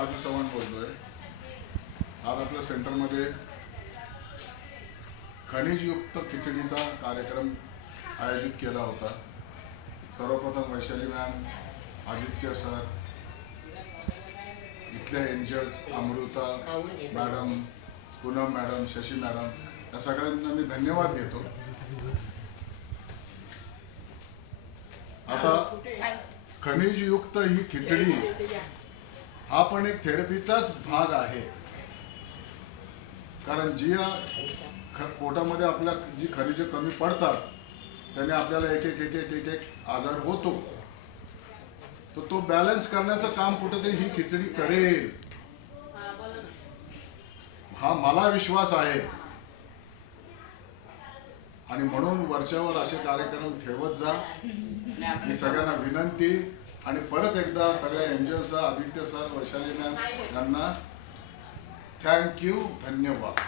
राजू चव्हाण बोलतोय. आज आपल्या सेंटरमध्ये खनिजयुक्त खिचडीचा कार्यक्रम आयोजित केला होता. सर्वप्रथम वैशाली मॅम, आदित्य सर, इथल्या angels, Amrita madam, Poonam madam, Shashi madam, या सगळ्यांना मी धन्यवाद देतो. आता खनिजयुक्त ही खिचडी हा पण एक थेरपीचाच भाग आहे. कारण जी पोटामध्ये आपल्या जी खनिजे कमी पडतात त्याने आपल्याला एक एक एक एक एक एक आजार होतो. तर तो बॅलन्स करण्याचं काम कुठेतरी ही खिचडी करेल हा मला विश्वास आहे. आणि म्हणून वरच्यावर असे कार्यक्रम ठेवत जा ही सगळ्यांना विनंती. आणि परत एकदा सगळ्या angel sir, Aditya sir, Vaishali ma'am यांना थँक्यू, धन्यवाद.